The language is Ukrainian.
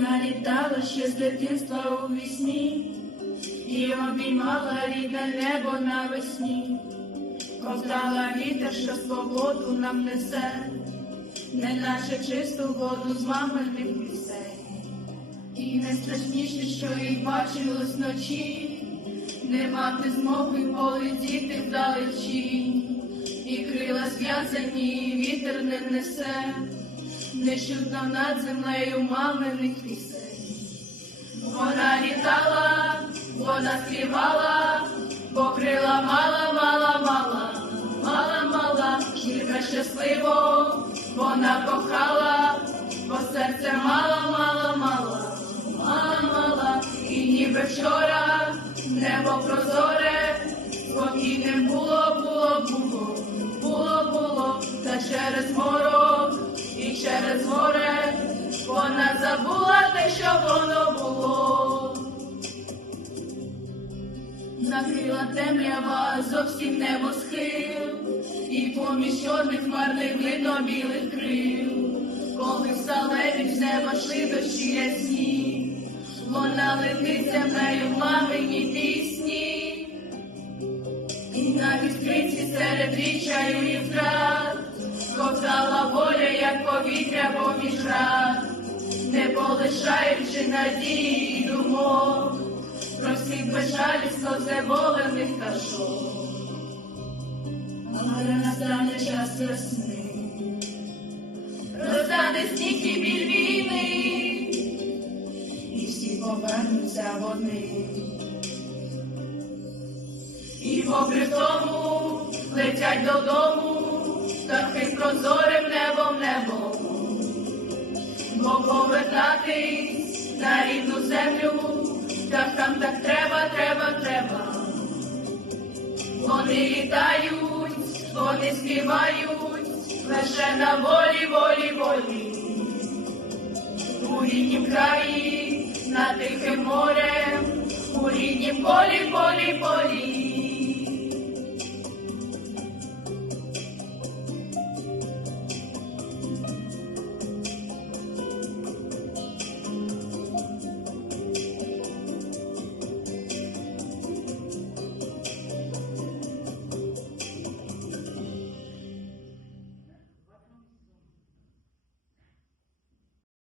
вітала ще з дитинства у вісні, і обіймала рідне небо навесні, ковтала вітер, що свободу нам несе, неначе чисту воду з маминих пісень. І найстрашніше, що їй бачилось вночі, не мати змоги полетіти вдалечі, і крила зв'язані, і вітер не несе, не чутно над землею маминих пісень. Вона літала, вона співала, бо крила мала, мала, мала, мала, мала, жінка щасливо, вона кохала, бо серце мала, мала, мала, мала, мала, і ніби вчора небо прозоре, спокійним було, було, було, було, було, та через морок і через горе вона забула те, що воно було. Закрила темрява зовсім небосхил, і поміж чорних хмар не видно білих крил, коли сталеві з неба шли дощі ясні, вона летить землею в мамині пісні, і на відкриті серед вічаю і втрат, ковтала воля, як повітря поміж рад, не полишаючи надії і думок про всіх безжалісно зневолених пташок. Але настане час весни, розтане сніг і біль війни, і всі повернуться вони. І попри тому летять додому, птахи прозорим небом небом, бо повертатись на рідну землю, птахам так треба, треба, треба. Вони літають, вони співають, лише на волі, волі, волі. У ріднім краї, над тихим морем,